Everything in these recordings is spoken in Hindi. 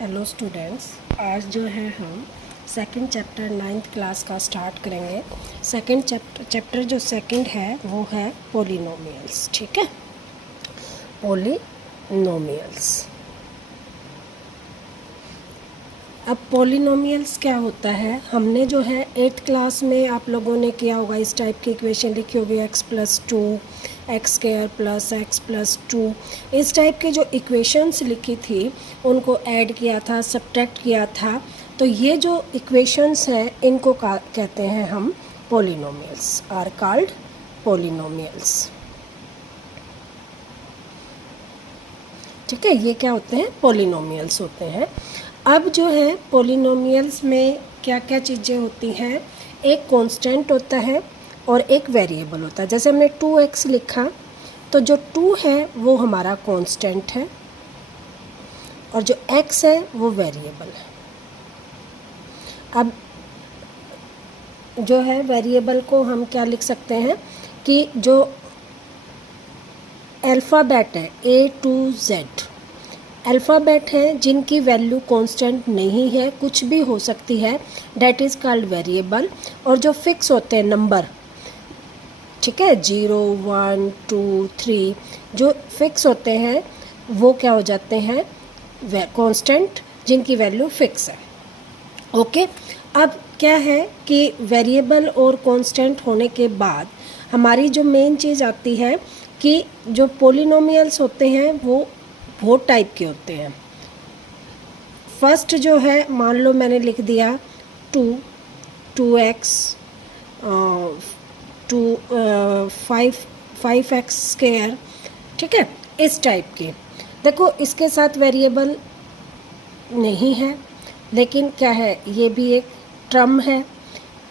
हेलो स्टूडेंट्स, आज जो है हम सेकंड चैप्टर 9th क्लास का स्टार्ट करेंगे। सेकंड चैप्टर जो सेकंड है वो है पॉलिनोमियल्स। ठीक है, पॉलिनोमियल्स। अब पॉलिनोमियल्स क्या होता है, हमने जो है 8th क्लास में आप लोगों ने किया होगा, इस टाइप की इक्वेशन लिखी होगी x+2 x²+x+2। इस टाइप की जो इक्वेशंस लिखी थी उनको ऐड किया था, सब्ट्रैक्ट किया था। तो ये जो इक्वेशंस हैं इनको कहते हैं हम पॉलिनोमियल्स, आर कॉल्ड पॉलिनोमियल्स। ठीक है, ये क्या होते हैं, पॉलिनोमियल्स होते हैं। अब जो है पॉलिनोमियल्स में क्या क्या चीज़ें होती हैं, एक कांस्टेंट होता है और एक वेरिएबल होता है। जैसे हमने 2x लिखा तो जो 2 है वो हमारा कांस्टेंट है और जो x है वो वेरिएबल है। अब जो है वेरिएबल को हम क्या लिख सकते हैं कि जो अल्फ़ाबेट है A to Z, अल्फ़ाबेट हैं जिनकी वैल्यू कांस्टेंट नहीं है, कुछ भी हो सकती है, डैट इज़ कॉल्ड वेरिएबल। और जो फिक्स होते हैं नंबर, ठीक है, 0 1 2 3, जो फिक्स होते हैं वो क्या हो जाते हैं, कांस्टेंट जिनकी वैल्यू फिक्स है। ओके, अब क्या है कि वेरिएबल और कांस्टेंट होने के बाद हमारी जो मेन चीज़ आती है कि जो पॉलिनोमियल्स होते हैं वो बहुत टाइप के होते हैं। फर्स्ट जो है, मान लो मैंने लिख दिया 2x 5x², ठीक है, इस टाइप के। देखो इसके साथ वेरिएबल नहीं है, लेकिन क्या है, ये भी एक टर्म है,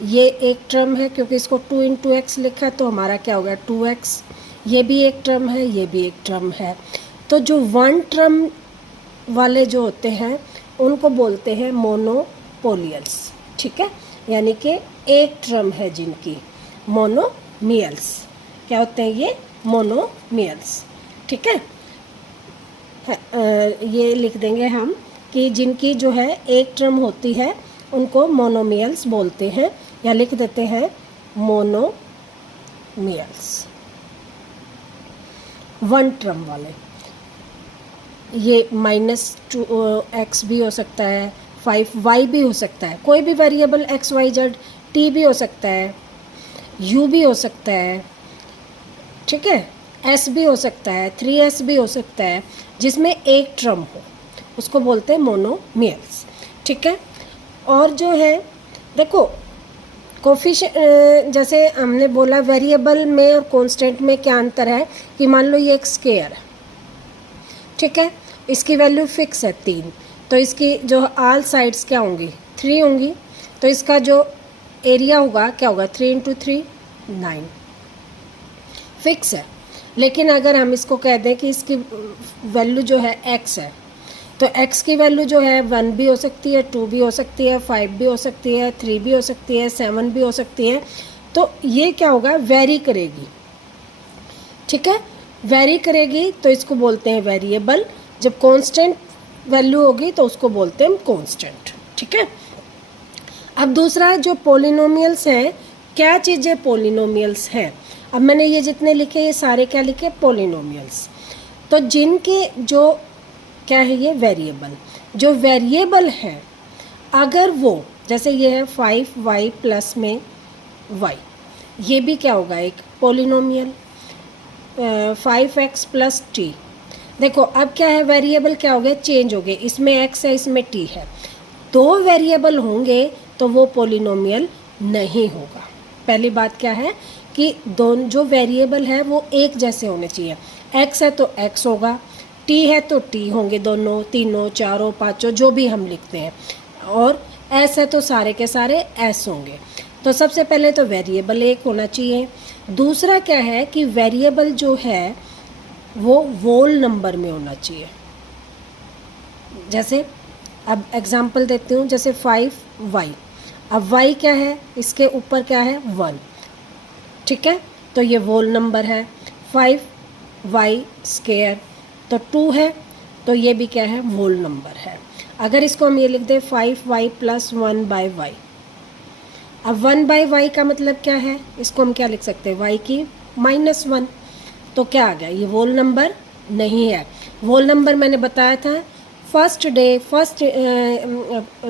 ये एक टर्म है क्योंकि इसको 2 × x लिखा तो हमारा क्या हो गया 2x। ये भी एक टर्म है, ये भी एक टर्म है। तो जो वन टर्म वाले जो होते हैं उनको बोलते हैं मोनोपोलियल्स। ठीक है, यानी कि एक टर्म है जिनकी, मोनोमियल्स। क्या होते हैं ये, मोनोमियल्स। ठीक है, ये लिख देंगे हम कि जिनकी जो है एक टर्म होती है उनको मोनोमियल्स बोलते हैं, या लिख देते हैं मोनोमियल्स, वन टर्म वाले। ये -2x भी हो सकता है, 5y भी हो सकता है, कोई भी variable x y z, t भी हो सकता है, u भी हो सकता है, ठीक है, s भी हो सकता है, 3s भी हो सकता है, जिसमें एक टर्म हो उसको बोलते हैं मोनोमियल्स। ठीक है, और जो है देखो कोफिशिएंट, जैसे हमने बोला वेरिएबल में और कांस्टेंट में क्या अंतर है कि मान लो ये एक स्क्वायर है, ठीक है, इसकी वैल्यू फिक्स है 3, तो इसकी जो ऑल साइड्स क्या होंगी 3 होंगी, तो इसका जो एरिया होगा क्या होगा 3 × 3 9, फिक्स है। लेकिन अगर हम इसको कह दें कि इसकी वैल्यू जो है x है, तो x की वैल्यू जो है 1 भी हो सकती है, 2 भी हो सकती है, 5 भी हो सकती है, 3 भी हो सकती है, 7 भी हो सकती है। तो ये क्या होगा, वेरी करेगी। ठीक है, वेरी करेगी तो इसको बोलते हैं वेरिएबल। जब कांस्टेंट वैल्यू होगी तो उसको बोलते हैं कांस्टेंट। ठीक है, अब दूसरा जो पॉलिनोमियल्स हैं, क्या चीज़ें पॉलिनोमियल्स हैं। अब मैंने ये जितने लिखे ये सारे क्या लिखे, पॉलिनोमियल्स। तो जिनके जो क्या है, ये वेरिएबल, जो वेरिएबल है अगर वो, जैसे ये है 5y प्लस में y, ये भी क्या होगा, एक पॉलिनोमियल। 5x + t, देखो अब क्या है, वेरिएबल क्या हो गए, चेंज हो गए, इसमें x है इसमें t है, दो वेरिएबल होंगे तो वो पॉलिनोमियल नहीं होगा। पहली बात क्या है कि दोनों जो वेरिएबल है वो एक जैसे होने चाहिए, x है तो x होगा, t है तो t होंगे, दोनों, तीनों, चारों, पांचों, जो भी हम लिखते हैं, और s है तो सारे के सारे s होंगे। तो सबसे पहले तो वेरिएबल एक होना चाहिए। दूसरा क्या है कि वेरिएबल जो है वो होल नंबर में होना चाहिए। जैसे अब एग्जांपल देती हूँ, जैसे 5y, अब y क्या है, इसके ऊपर क्या है 1, ठीक है, तो ये होल नंबर है। 5y² तो 2 है, तो ये भी क्या है, होल नंबर है। अगर इसको हम ये लिख दें 5y + 1/y, अब 1/y का मतलब क्या है, इसको हम क्या लिख सकते हैं, y की -1, तो क्या आ गया, ये होल नंबर नहीं है। होल नंबर मैंने बताया था फर्स्ट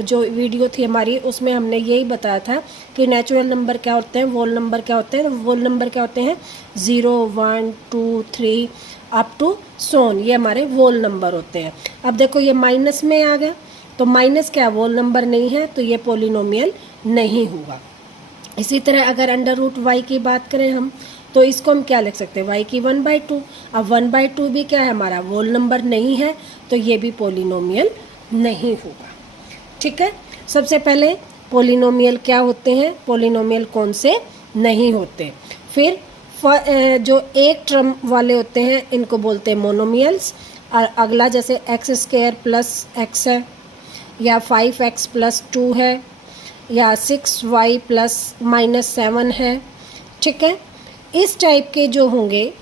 जो वीडियो थी हमारी, उसमें हमने यही बताया था कि नेचुरल नंबर क्या होते हैं, होल नंबर क्या होते हैं। तो होल नंबर क्या होते हैं, 0, 1, 2, 3 अप टू सोन, ये हमारे होल नंबर होते हैं। अब देखो ये माइनस में आ गया, तो माइनस क्या होल नंबर नहीं है, तो ये पॉलिनोमियल नहीं होगा। इसी तरह अगर √y की बात करें हम, तो इसको हम क्या लिख सकते हैं, y की 1/2। अब 1/2 भी क्या है, हमारा होल नंबर नहीं है, तो ये भी पॉलिनोमियल नहीं होगा। ठीक है, सबसे पहले पॉलिनोमियल क्या होते हैं, पॉलिनोमियल कौन से नहीं होते। फिर जो एक टर्म वाले होते हैं इनको बोलते हैं मोनोमियल्स। और अगला जैसे x² + x है, या 5x + 2 है, या 6y + -7 है। ठीक है, इस टाइप के जो होंगे,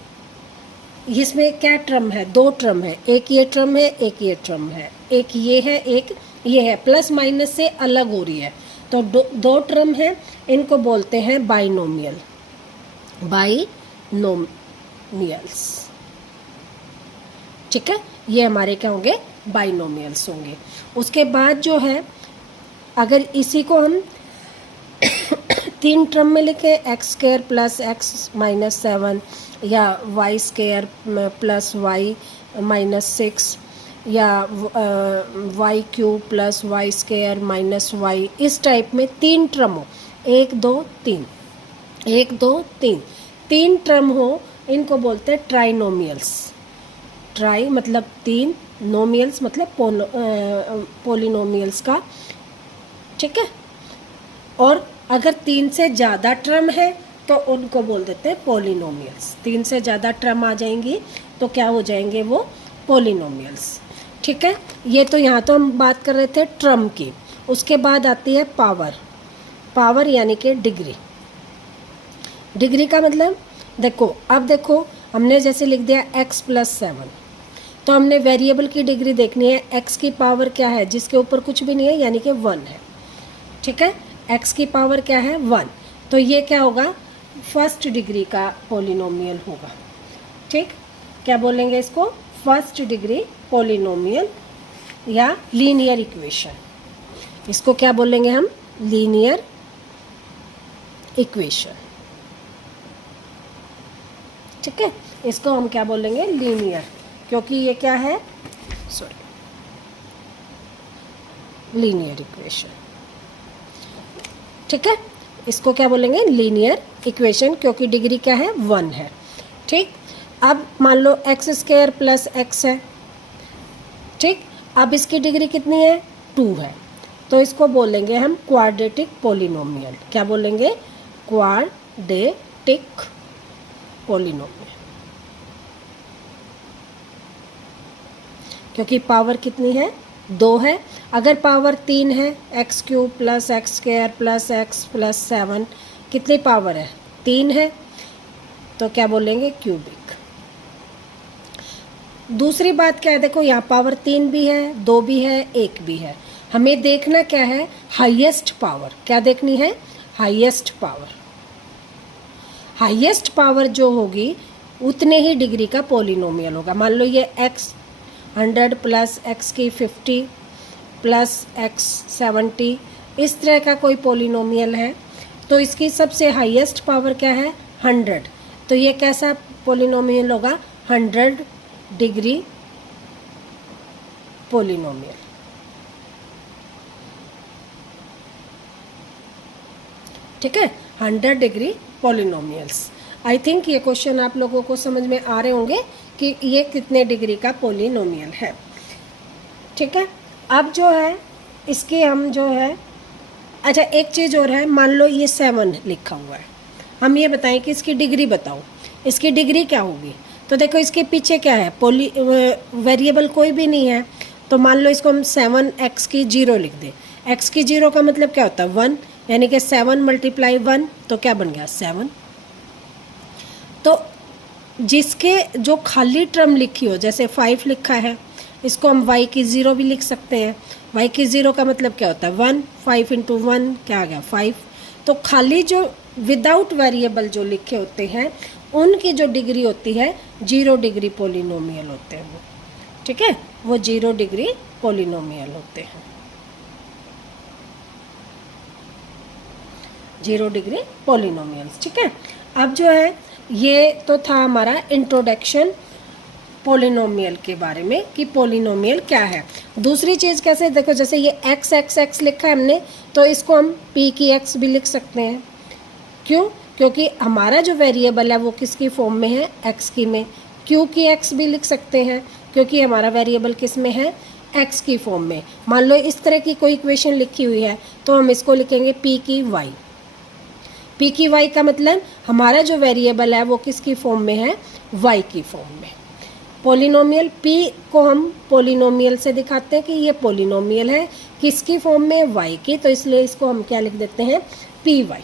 इसमें क्या टर्म है, दो टर्म है, एक ये टर्म है, एक ये टर्म है, एक ये है, एक ये है, प्लस माइनस से अलग हो रही है, तो दो टर्म है, इनको बोलते हैं बाइनोमियल, बाइनोमियल्स। ठीक है, ये हमारे क्या होंगे, बाइनोमियल्स होंगे। उसके बाद जो है, अगर इसी को हम 3 टर्म में लिखें, x² + x - 7, या y² + y - 6, या y³ + y² - y, इस टाइप में 3 टर्म हो, 1 2 3, 1 2 3, 3 टर्म हो, इनको बोलते हैं ट्राइनोमियल्स। ट्राई मतलब 3, नोमियल्स मतलब पॉलिनोमियल्स का। ठीक है, और अगर 3 से ज़्यादा टर्म है तो उनको बोल देते हैं पॉलिनोमियल्स। 3 से ज़्यादा टर्म आ जाएंगी तो क्या हो जाएंगे, वो पॉलिनोमियल्स। ठीक है, ये तो यहाँ तो हम बात कर रहे थे टर्म की। उसके बाद आती है पावर। पावर यानी कि डिग्री। डिग्री का मतलब देखो, अब देखो हमने जैसे लिख दिया x + 7, तो हमने वेरिएबल की डिग्री देखनी है। x की पावर क्या है, जिसके ऊपर कुछ भी नहीं है, यानी कि 1 है। ठीक है, x की पावर क्या है, 1, तो ये क्या होगा, फर्स्ट डिग्री का पॉलिनोमियल होगा। ठीक, क्या बोलेंगे इसको, फर्स्ट डिग्री पॉलिनोमियल या लीनियर इक्वेशन। इसको क्या बोलेंगे हम, लीनियर इक्वेशन। ठीक है, इसको हम क्या बोलेंगे, लीनियर, क्योंकि ये क्या है, लीनियर इक्वेशन। ठीक है, इसको क्या बोलेंगे, लीनियर इक्वेशन, क्योंकि डिग्री क्या है, 1 है। ठीक, अब मान लो x² + x है। ठीक, अब इसकी डिग्री कितनी है, 2 है, तो इसको बोलेंगे हम क्वाड्रेटिक पॉलिनोमियल। क्या बोलेंगे, क्वाड्रेटिक पॉलिनोमियल, क्योंकि पावर कितनी है, 2 है। अगर पावर 3 है, x³ + x² + x + 7, कितनी पावर है, 3 है, तो क्या बोलेंगे, क्यूबिक। दूसरी बात क्या है, देखो यहाँ पावर 3 भी है, 2 भी है, 1 भी है। हमें देखना क्या है, हाईएस्ट पावर। क्या देखनी है, हाईएस्ट पावर। हाईएस्ट पावर जो होगी उतने ही डिग्री का पॉलिनोमियल होगा। मान लो ये x 100 + x की 50 + x 70, इस तरह का कोई पॉलिनोमियल है, तो इसकी सबसे हाईएस्ट पावर क्या है, 100, तो ये कैसा पॉलिनोमियल होगा, 100 डिग्री पॉलिनोमियल। ठीक है, 100 डिग्री पॉलिनोमियल्स। आई थिंक ये क्वेश्चन आप लोगों को समझ में आ रहे होंगे कि ये कितने डिग्री का पॉलिनोमियल है। ठीक है, अब जो है इसकी हम जो है, अच्छा एक चीज़ और है, मान लो ये 7 लिखा हुआ है, हम ये बताएं कि इसकी डिग्री बताओ, इसकी डिग्री क्या होगी। तो देखो इसके पीछे क्या है, वेरिएबल कोई भी नहीं है, तो मान लो इसको हम 7x की 0 लिख दें। x की 0 का मतलब क्या होता है, 1, यानी कि 7 × 1, तो क्या बन गया, 7। तो जिसके जो खाली टर्म लिखी हो, जैसे 5 लिखा है, इसको हम y की 0 भी लिख सकते हैं। y की 0 का मतलब क्या होता है 1, 5 इंटू 1 क्या आ गया 5। तो खाली जो विदाउट वेरिएबल जो लिखे होते हैं उनकी जो डिग्री होती है 0 डिग्री पोलिनोमियल होते हैं वो, ठीक है, वो 0 डिग्री पोलिनोमियल होते हैं, 0 डिग्री पोलिनोमियल्स, ठीक है। अब जो है ये तो था हमारा इंट्रोडक्शन पोलिनोमियल के बारे में कि पोलिनोमियल क्या है। दूसरी चीज़ कैसे, देखो जैसे ये x x x लिखा है हमने, तो इसको हम p की x भी लिख सकते हैं। क्यों? क्योंकि हमारा जो वेरिएबल है वो किसकी फॉर्म में है, x की में। q की x भी लिख सकते हैं क्योंकि हमारा वेरिएबल किस में है, x की फॉर्म में। मान लो इस तरह की कोई इक्वेशन लिखी हुई है तो हम इसको लिखेंगे p की y। p की y का मतलब हमारा जो वेरिएबल है वो किसकी फॉर्म में है, y की फॉर्म में। पोलिनोमियल p को हम पोलिनोमियल से दिखाते हैं कि ये पोलिनोमियल है किसकी फॉर्म में, y की, तो इसलिए इसको हम क्या लिख देते हैं, py,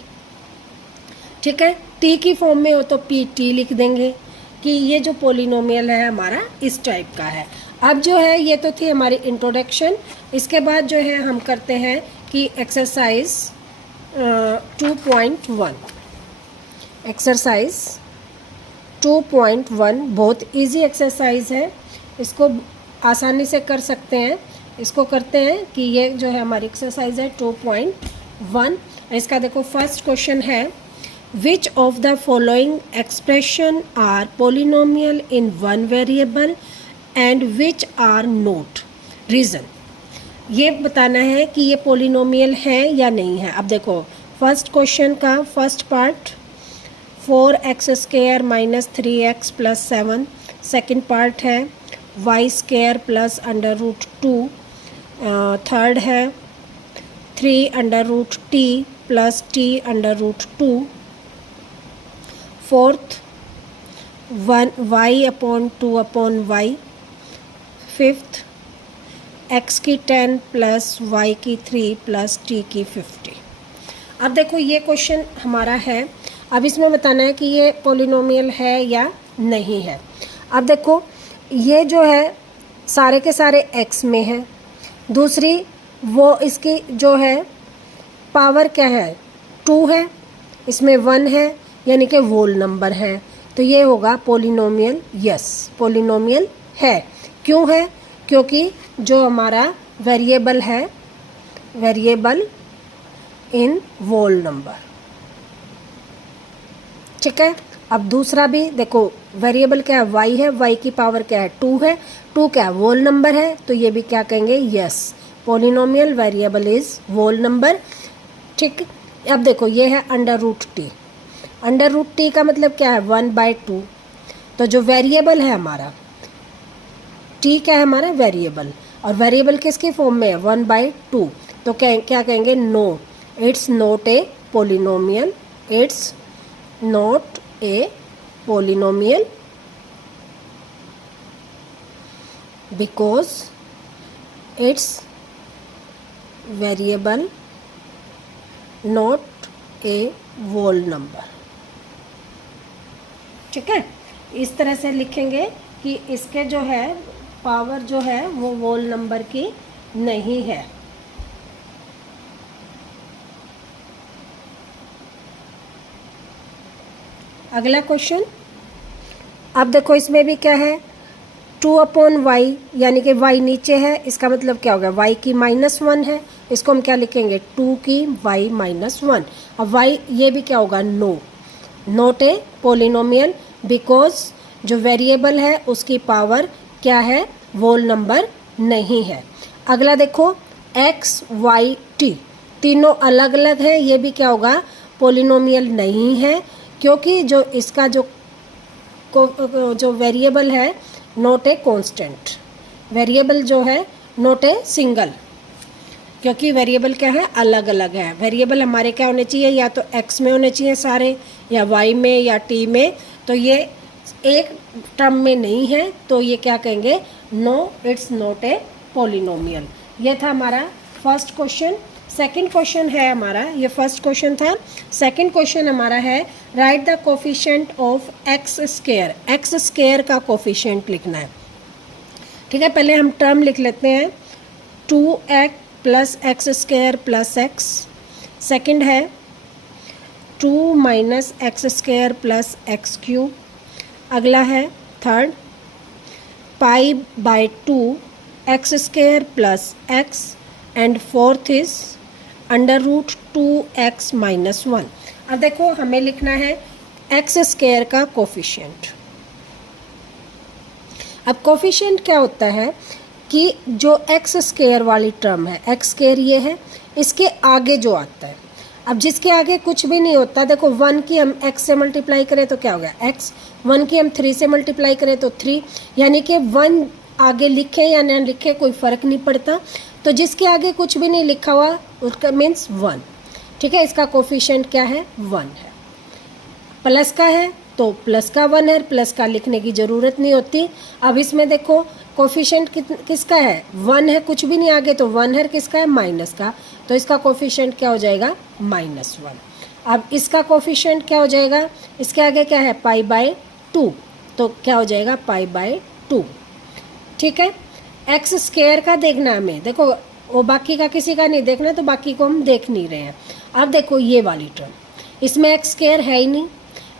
ठीक है। t की फॉर्म में हो तो pt लिख देंगे कि ये जो पोलिनोमियल है हमारा इस टाइप का है। अब जो है ये तो थी हमारी इंट्रोडक्शन। इसके बाद जो है हम करते हैं कि एक्सरसाइज 2.1, एक्सरसाइज 2.1 बहुत इजी एक्सरसाइज है, इसको आसानी से कर सकते हैं। इसको करते हैं कि ये जो है हमारी एक्सरसाइज है 2.1। इसका देखो फर्स्ट क्वेश्चन है, which of the following expression are polynomial in one variable and which are not, reason. ये बताना है कि ये पोलिनोमियल है या नहीं है। अब देखो फर्स्ट क्वेश्चन का first part 4x² minus 3x plus 7, second part है y² प्लस √2, थर्ड है 3√t plus t√2, fourth 1y/2/y, fifth x की 10 प्लस y की 3 प्लस t की 50। अब देखो ये क्वेश्चन हमारा है, अब इसमें बताना है कि ये पोलिनोमियल है या नहीं है। अब देखो ये जो है सारे के सारे x में है, दूसरी वो इसकी जो है पावर क्या है 2 है, इसमें 1 है यानी कि होल नंबर है, तो ये होगा पोलिनोमियल। यस पोलिनोमियल है। क्यों है? क्योंकि जो हमारा वेरिएबल है, वेरिएबल इन होल नंबर, ठीक है। अब दूसरा भी देखो वेरिएबल क्या है, y है, y की पावर क्या है 2 है, 2 क्या है होल नंबर है, तो ये भी क्या कहेंगे, yes polynomial variable is whole number, ठीक। अब देखो ये है √t, √t का मतलब क्या है 1/2, तो जो वेरिएबल है हमारा t क्या है हमारा वेरिएबल, और वेरिएबल किसकी फॉर्म में है 1/2, तो क्या कहेंगे, no it's not a polynomial, it's not a polynomial because its variable not a whole number, ठीक है। इस तरह से लिखेंगे कि इसके जो है पावर जो है वो होल नंबर की नहीं है। अगला क्वेश्चन, अब देखो इसमें भी क्या है 2/y, यानी कि y नीचे है, इसका मतलब क्या होगा y की -1 है, इसको हम क्या लिखेंगे 2 की y -1। अब y ये भी क्या होगा, no not a polynomial because जो वेरिएबल है उसकी पावर क्या है, होल नंबर नहीं है। अगला देखो x y t तीनों अलग अलग है, ये भी क्या होगा पोलिनोमियल नहीं है, क्योंकि जो इसका जो वेरिएबल है नॉट ए कांस्टेंट, वेरिएबल जो है नॉट ए सिंगल, क्योंकि वेरिएबल क्या है अलग अलग है। वेरिएबल हमारे क्या होने चाहिए, या तो x में होने चाहिए सारे, या y में, या t में, तो ये एक टर्म में नहीं है, तो ये क्या कहेंगे, no it's not a polynomial. ये था हमारा फर्स्ट क्वेश्चन। सेकंड क्वेश्चन है हमारा, ये फर्स्ट क्वेश्चन था, सेकंड क्वेश्चन हमारा है right the coefficient of x², x² का कोफिशिएंट लिखना है, ठीक है, पहले हम टर्म लिख लेते हैं 2x plus x square plus x. Second है 2 minus x square plus x cube. अगला है third pi by 2 x square plus x and fourth is under root 2x minus 1। अब देखो हमें लिखना है एक्स स्क्वायर का कोफिशिएंट। अब कोफिशिएंट क्या होता है कि जो एक्स स्क्वायर वाली टर्म है, एक्स स्क्वायर ये है, इसके आगे जो आता है, अब जिसके आगे कुछ भी नहीं होता, देखो 1 की हम x से मल्टीप्लाई करें तो क्या हो गया x, 1 की हम 3 से मल्टीप्लाई करें तो 3, यानी कि 1 आगे लिखे या ना लिखे कोई फ़र्क नहीं पड़ता। तो जिसके आगे कुछ भी नहीं लिखा हुआ उसका मीन्स 1। ठीक है, इसका कोफिशिएंट क्या है 1 है। प्लस का है तो प्लस का 1 है, प्लस का लिखने की ज़रूरत नहीं होती। अब इसमें देखो कोफिशिएंट किसका है 1 है, कुछ भी नहीं आगे तो 1 है, किसका है माइनस का, तो इसका कोफिशिएंट क्या हो जाएगा -1। अब इसका कोफिशिएंट क्या हो जाएगा, इसके आगे क्या है पाई बाय 2, तो क्या हो जाएगा पाई बाय 2। ठीक है, एक्स स्क्वायर का देखना हमें, देखो वो बाकी का किसी का नहीं देखना, तो बाकी को हम देख नहीं रहे हैं। अब देखो ये वाली टर्म, इसमें एक्स स्क्वायर है ही नहीं,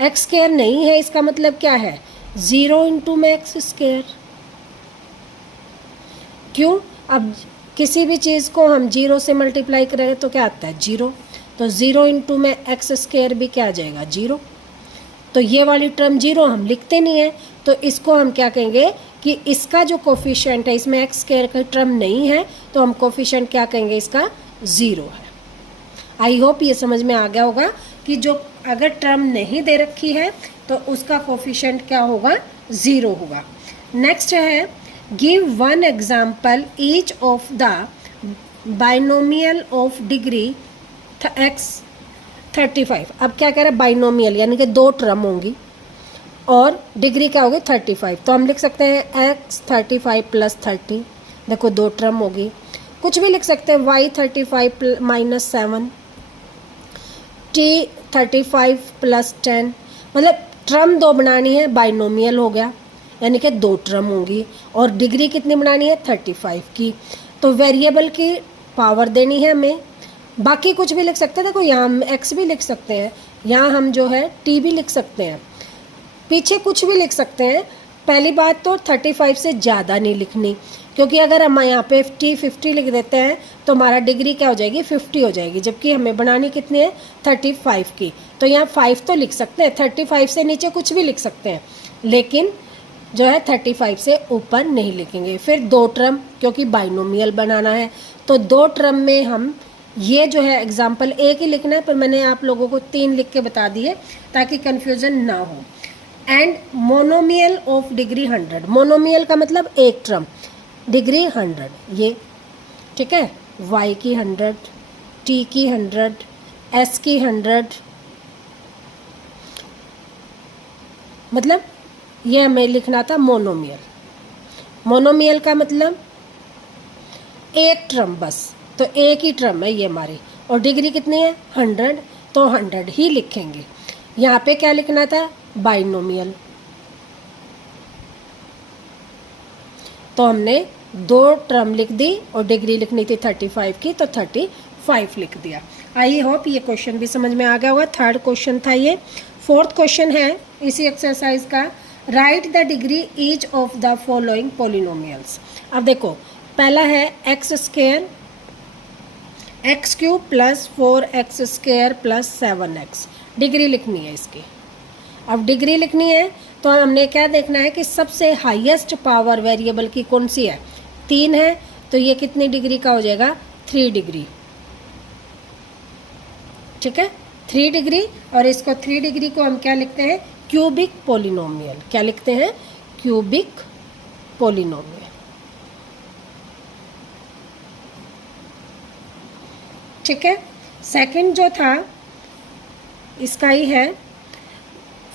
एक्स स्क्वायर नहीं है, इसका मतलब क्या है 0 इंटू में एक्स स्क्वायर। क्यों, अब किसी भी चीज़ को हम 0 से मल्टीप्लाई करें तो क्या आता है 0, तो 0 इंटू में एक्स स्क्वायर भी क्या आ जाएगा 0। तो ये वाली टर्म 0 हम लिखते नहीं है, तो इसको हम क्या कहेंगे कि इसका जो कोफिशिएंट है, इसमें एक्स स्क्वायर का टर्म नहीं है, तो हम कोफिशिएंट क्या कहेंगे इसका 0 है। आई होप ये समझ में आ गया होगा कि जो अगर टर्म नहीं दे रखी है तो उसका कोफिशिएंट क्या होगा 0 होगा। नेक्स्ट है give 1 example each of the binomial of degree x 35। अब क्या कह रहा है बाइनोमियल, यानी कि 2 टर्म होंगी और डिग्री क्या होगी 35, तो हम लिख सकते हैं x 35 प्लस 30, देखो 2 टर्म होगी। कुछ भी लिख सकते हैं y 35 माइनस 7, t 35 प्लस 10, मतलब टर्म 2 बनानी है, बाइनोमियल हो गया यानी कि 2 टर्म होंगी, और डिग्री कितनी बनानी है 35 की, तो वेरिएबल की पावर देनी है हमें। बाकी कुछ भी लिख सकते हैं, देखो यहाँ हम x भी लिख सकते हैं, यहाँ हम जो है t भी लिख सकते हैं, पीछे कुछ भी लिख सकते हैं। पहली बात तो 35 से ज़्यादा नहीं लिखनी, क्योंकि अगर हम यहाँ पे t 50 लिख देते हैं तो हमारा डिग्री क्या हो जाएगी 50 हो जाएगी, जबकि हमें बनानी कितनी है 35 की, तो यहाँ 5 तो लिख सकते हैं, 35 से नीचे कुछ भी लिख सकते हैं, लेकिन जो है 35 से ऊपर नहीं लिखेंगे। फिर 2 टर्म, क्योंकि बाइनोमियल बनाना है, तो 2 टर्म में हम ये जो है एग्जाम्पल एक ही लिखना है, पर मैंने आप लोगों को 3 लिख के बता दिए ताकि कन्फ्यूज़न ना हो। And monomial of degree 100, monomial का मतलब एक टर्म, डिग्री 100, ये ठीक है, y की 100, t की 100, s की 100, मतलब ये हमें लिखना था मोनोमियल। मोनोमियल का मतलब एक टर्म बस, तो एक ही टर्म है ये हमारी, और डिग्री कितनी है 100, तो 100 ही लिखेंगे। यहाँ पे क्या लिखना था बाइनोमियल, तो हमने 2 टर्म लिख दी और डिग्री लिखनी थी 35 की, तो 35 लिख दिया। आई होप ये क्वेश्चन भी समझ में आ गया होगा। 3rd क्वेश्चन था ये। 4th क्वेश्चन है इसी एक्सरसाइज का, right the degree each of the following polynomials. अब देखो पहला है x square x cube plus 4x square plus 7x, degree लिखनी है इसकी। अब डिग्री लिखनी है तो हमने क्या देखना है कि सबसे हाईएस्ट पावर वेरिएबल की कौन सी है 3 है, तो ये कितनी डिग्री का हो जाएगा 3 डिग्री। ठीक है 3 डिग्री, और इसको 3 डिग्री को हम क्या लिखते हैं क्यूबिक पोलिनोमियल। क्या लिखते हैं क्यूबिक पोलिनोमियल। ठीक है, सेकंड जो था इसका ही है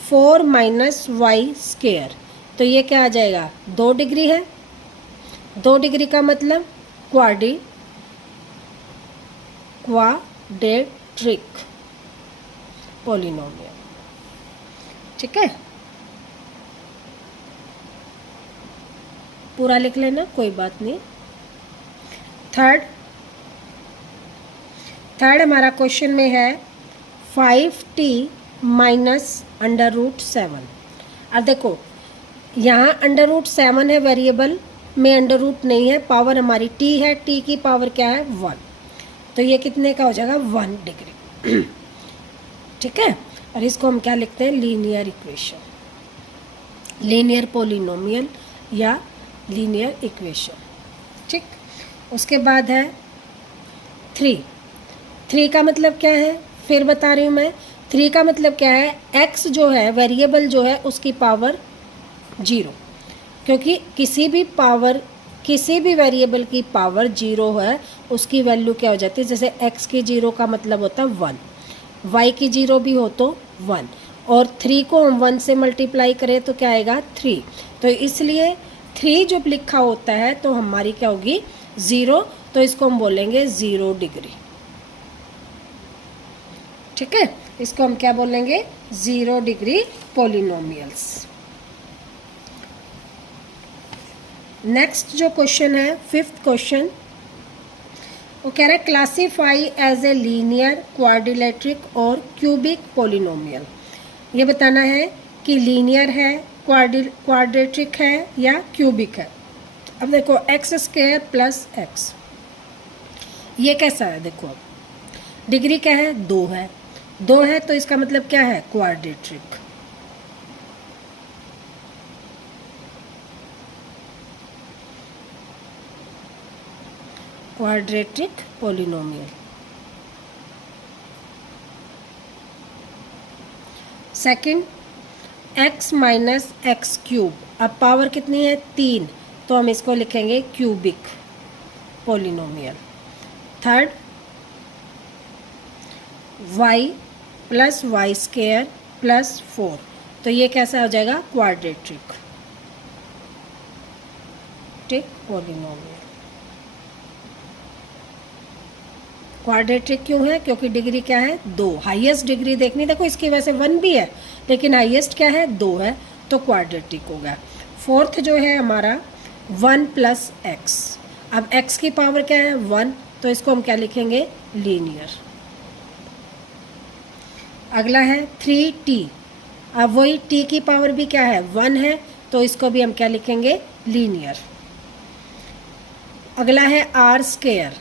4 माइनस वाई स्क्वायर, तो ये क्या आ जाएगा 2 डिग्री है। 2 डिग्री का मतलब क्वाड्रेट्रिक पोलिनोमियल। ठीक है, पूरा लिख लेना, कोई बात नहीं। थर्ड हमारा क्वेश्चन में है 5t माइनस √7। अब देखो यहाँ √7 है, वेरिएबल में √ नहीं है, पावर हमारी t है, t की पावर क्या है 1, तो ये कितने का हो जाएगा 1 डिग्री। ठीक है, और इसको हम क्या लिखते हैं, लीनियर इक्वेशन, लीनियर पोलिनोमियल या लीनियर इक्वेशन। ठीक, उसके बाद है 3 का मतलब क्या है, फिर बता रही हूँ मैं। 3 का मतलब क्या है, x जो है वेरिएबल जो है उसकी पावर 0, क्योंकि किसी भी वेरिएबल की पावर 0 है उसकी वैल्यू क्या हो जाती है, जैसे x की 0 का मतलब होता है 1, y की 0 भी हो तो 1, और 3 को हम 1 से मल्टीप्लाई करें तो क्या आएगा 3, तो इसलिए 3 जब लिखा होता है तो हमारी क्या होगी 0, तो इसको हम बोलेंगे 0 डिग्री। ठीक है, इसको हम क्या बोलेंगे 0 डिग्री पोलिनोमियल्स। नेक्स्ट जो क्वेश्चन है 5th क्वेश्चन, वो कह रहा है क्लासीफाई एज ए लीनियर, क्वाड्रिलेटरिक और क्यूबिक पोलिनोमियल। ये बताना है कि लीनियर है, क्वाड्रेटिक है या क्यूबिक है। अब देखो x² प्लस x, ये कैसा है, देखो डिग्री क्या है 2 है, 2 है तो इसका मतलब क्या है quadratic. Quadratic polynomial. Second x minus x cube, अब पावर कितनी है 3, तो हम इसको लिखेंगे cubic polynomial. Third y plus y² plus 4, तो ये कैसा हो जाएगा क्वाड्रेटिक पोलिनोमियल। क्वाड्रेटिक क्यों है, क्योंकि डिग्री क्या है 2, हाईएस्ट डिग्री देखनी, देखो इसकी वैसे 1 भी है लेकिन हाईएस्ट क्या है 2 है, तो क्वाड्रेटिक हो गया। फोर्थ जो है हमारा 1 प्लस x, अब x की पावर क्या है 1, तो इसको हम क्या लिखेंगे लीनियर। अगला है 3t, अब वही t की पावर भी क्या है 1 है, तो इसको भी हम क्या लिखेंगे लीनियर। अगला है r²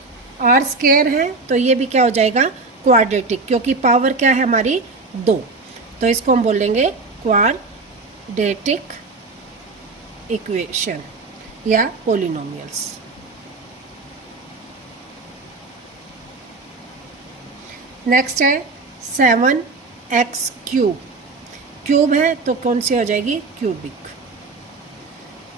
है, तो ये भी क्या हो जाएगा क्वाड्रेटिक, क्योंकि पावर क्या है हमारी 2, तो इसको हम बोलेंगे क्वाड्रेटिक इक्वेशन या पोलिनोमियल्स। नेक्स्ट है 7x क्यूब है, तो कौन सी हो जाएगी क्यूबिक।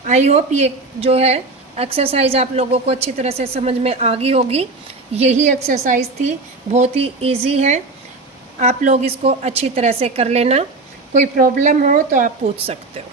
आई होप ये जो है एक्सरसाइज आप लोगों को अच्छी तरह से समझ में आ गई होगी। यही एक्सरसाइज थी, बहुत ही इजी है, आप लोग इसको अच्छी तरह से कर लेना। कोई प्रॉब्लम हो तो आप पूछ सकते हो।